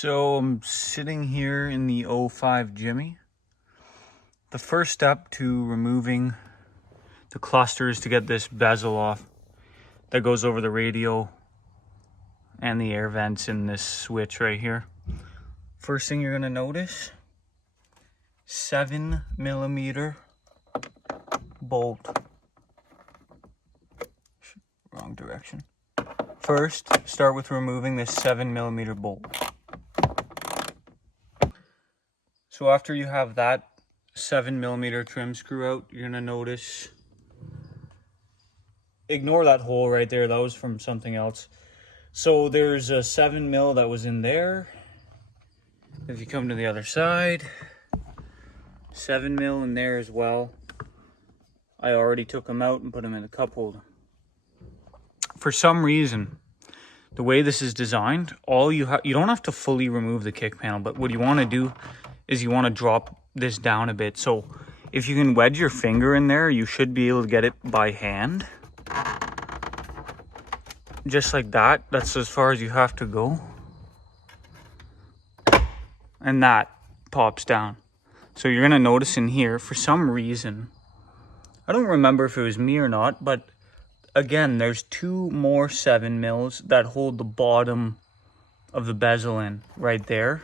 So I'm sitting here in the 05 Jimmy. The first step to removing the cluster is to get this bezel off that goes over the radio and the air vents in this switch right here. First thing you're gonna notice, 7mm bolt. Wrong direction. First, start with removing this 7mm bolt. So after you have that 7mm trim screw out, you're gonna notice, ignore that hole right there, that was from something else. So there's a 7mm that was in there. If you come to the other side, 7mm in there as well. I already took them out and put them in a cup holder. For some reason, the way this is designed, you don't have to fully remove the kick panel, but what you want to do is you want to drop this down a bit. So if you can wedge your finger in there, you should be able to get it by hand. Just like that. That's as far as you have to go. And that pops down. So you're going to notice in here, for some reason, I don't remember if it was me or not, but again, there's two more 7mm that hold the bottom of the bezel in right there,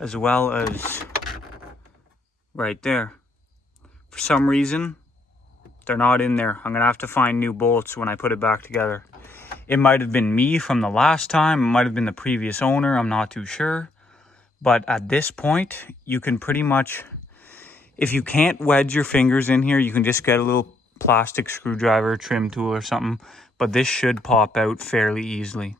as well as right there. For some reason, they're not in there. I'm gonna have to find new bolts when I put it back together. It might have been me from the last time, it might have been the previous owner, I'm not too sure. But at this point, you can pretty much, if you can't wedge your fingers in here, you can just get a little plastic screwdriver, trim tool or something, but this should pop out fairly easily.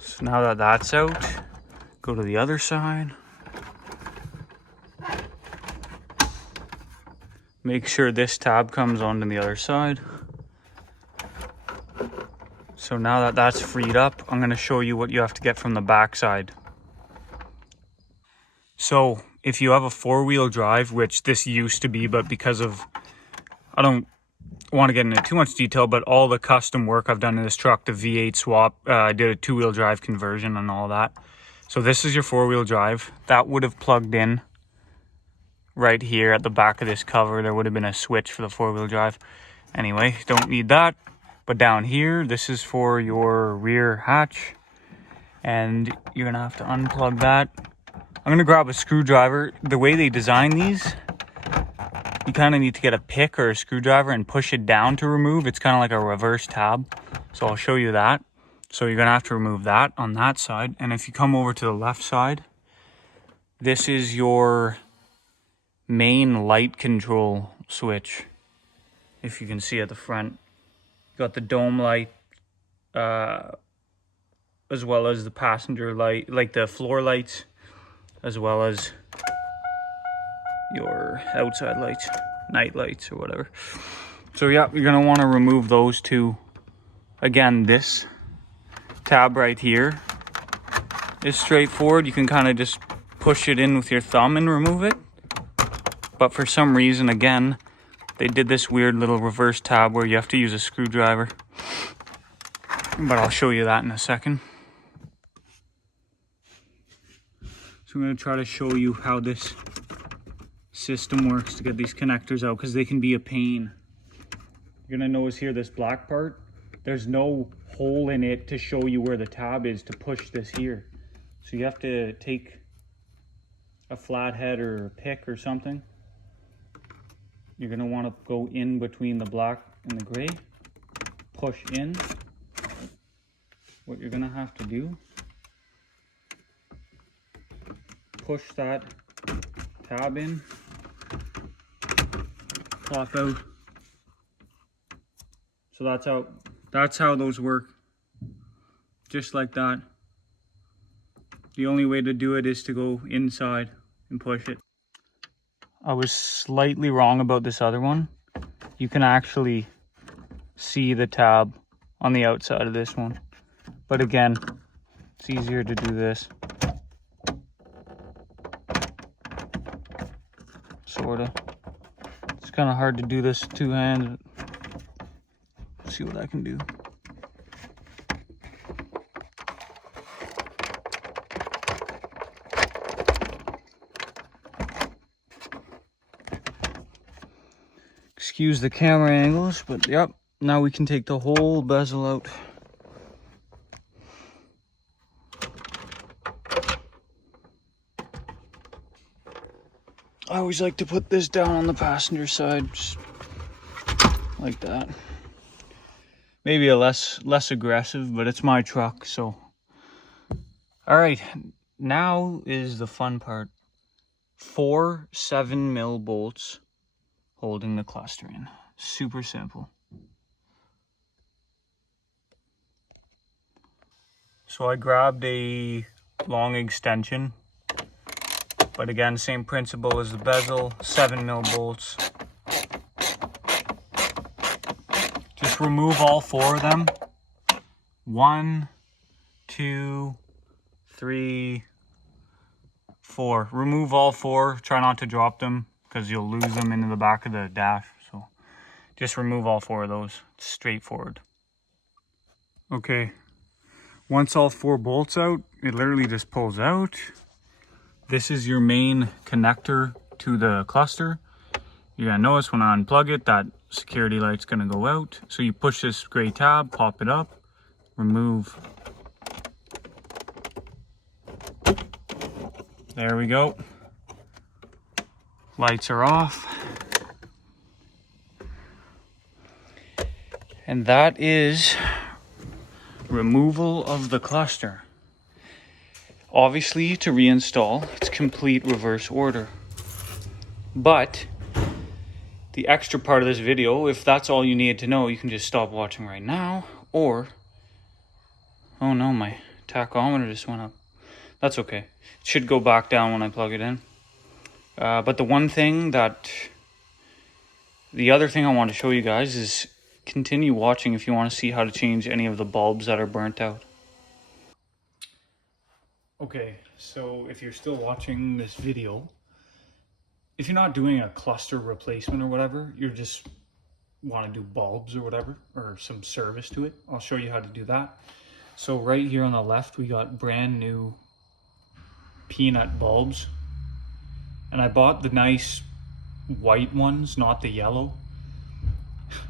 So now that that's out, go to the other side. Make sure this tab comes onto the other side. So now that that's freed up, I'm going to show you what you have to get from the back side. So if you have a four-wheel drive, which this used to be, but because of, I don't want to get into too much detail, but all the custom work I've done in this truck, the V8 swap, I did a two-wheel drive conversion and all that. So this is your four-wheel drive. That would have plugged in right here at the back of this cover. There would have been a switch for the four-wheel drive. Anyway, don't need that. But down here, this is for your rear hatch. And you're going to have to unplug that. I'm going to grab a screwdriver. The way they design these, you kind of need to get a pick or a screwdriver and push it down to remove. It's kind of like a reverse tab. So I'll show you that. So you're going to have to remove that on that side. And if you come over to the left side, this is your main light control switch. If you can see at the front, you got the dome light, as well as the passenger light, like the floor lights, as well as your outside lights, night lights or whatever. So yeah, you're gonna want to remove those two. Again, this tab right here is straightforward. You can kind of just push it in with your thumb and remove it. But for some reason, again, they did this weird little reverse tab where you have to use a screwdriver. But I'll show you that in a second. So I'm going to try to show you how this system works to get these connectors out, because they can be a pain. You're going to notice here this black part, there's no hole in it to show you where the tab is to push this here. So you have to take a flathead or a pick or something. You're going to want to go in between the black and the gray, push in. What you're going to have to do, push that tab in, pop out. So that's how those work. Just like that. The only way to do it is to go inside and push it. I was slightly wrong about this other one. You can actually see the tab on the outside of this one. But again, it's easier to do this. Sorta. Just kind of hard to do this two hands. See what I can do. Excuse the camera angles, but yep, now we can take the whole bezel out. I always like to put this down on the passenger side, just like that. Maybe a less aggressive, but it's my truck, so. All right, now is the fun part. 4 7mm bolts holding the cluster in. Super simple. So I grabbed a long extension, but again, same principle as the bezel, 7mm bolts. Just remove all 4 of them. 1, 2, 3, 4. Remove all 4. Try not to drop them because you'll lose them into the back of the dash. So just remove all 4 of those. It's straightforward. Okay. Once all 4 bolts out, it literally just pulls out. This is your main connector to the cluster. You're gonna notice when I unplug it, that security light's gonna go out. So you push this gray tab, pop it up, remove. There we go. Lights are off. And that is removal of the cluster. Obviously, to reinstall, it's complete reverse order. But the extra part of this video, if that's all you needed to know, you can just stop watching right now, or, oh no, my tachometer just went up. That's okay. It should go back down when I plug it in. But the other thing I want to show you guys is continue watching if you want to see how to change any of the bulbs that are burnt out. Okay, so if you're still watching this video, if you're not doing a cluster replacement or whatever, you just want to do bulbs or whatever, or some service to it, I'll show you how to do that. So right here on the left, we got brand new peanut bulbs. And I bought the nice white ones, not the yellow.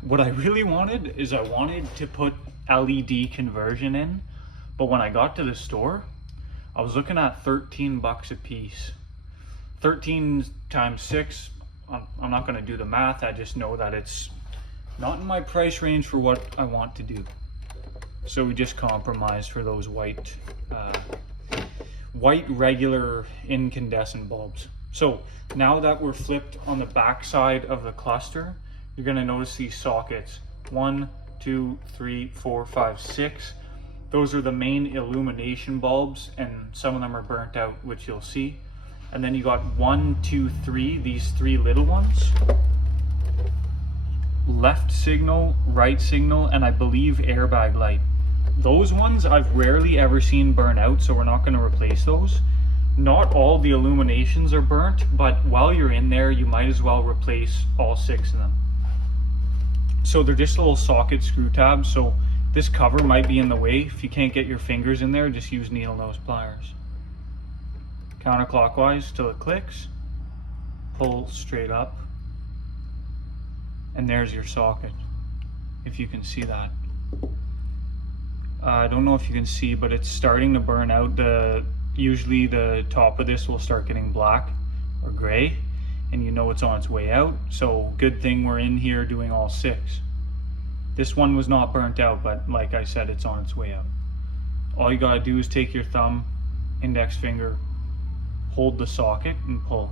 What I really wanted is I wanted to put LED conversion in, but when I got to the store, I was looking at 13 bucks a piece. 13 times 6, I'm not going to do the math. I just know that it's not in my price range for what I want to do. So we just compromised for those white regular incandescent bulbs. So now that we're flipped on the back side of the cluster, you're going to notice these sockets. 1, 2, 3, 4, 5, 6. Those are the main illumination bulbs, and some of them are burnt out, which you'll see. And then you got 1, 2, 3, these 3 little ones. Left signal, right signal, and I believe airbag light. Those ones I've rarely ever seen burn out, so we're not going to replace those. Not all the illuminations are burnt, but while you're in there, you might as well replace all 6 of them. So they're just little socket screw tabs, so this cover might be in the way. If you can't get your fingers in there, just use needle nose pliers. Counterclockwise till it clicks. Pull straight up. And there's your socket, if you can see that. I don't know if you can see, but it's starting to burn out. Usually the top of this will start getting black or gray, and you know it's on its way out. So good thing we're in here doing all 6. This one was not burnt out, but like I said, it's on its way out. All you gotta do is take your thumb, index finger, hold the socket and pull.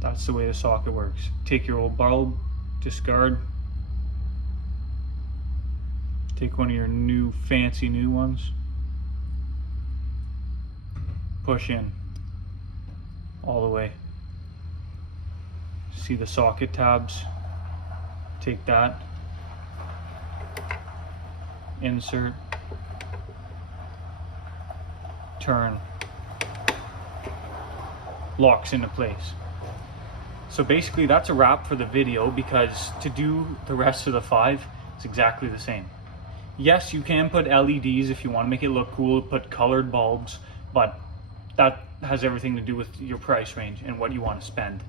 That's the way the socket works. Take your old bulb, discard. Take one of your new fancy new ones. Push in all the way. See the socket tabs? Take that. Insert. Turn. locks into place. So basically that's a wrap for the video, because to do the rest of the 5, it's exactly the same. Yes, you can put LEDs if you want to make it look cool, put colored bulbs, but that has everything to do with your price range and what you want to spend.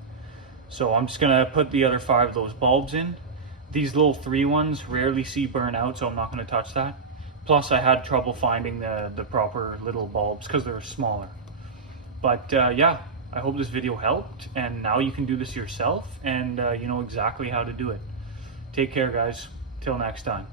So I'm just gonna put the other 5 of those bulbs in. These little 3 ones rarely see burn out, so I'm not gonna touch that. Plus I had trouble finding the proper little bulbs because they're smaller. But yeah, I hope this video helped, and now you can do this yourself, and you know exactly how to do it. Take care, guys. Till next time.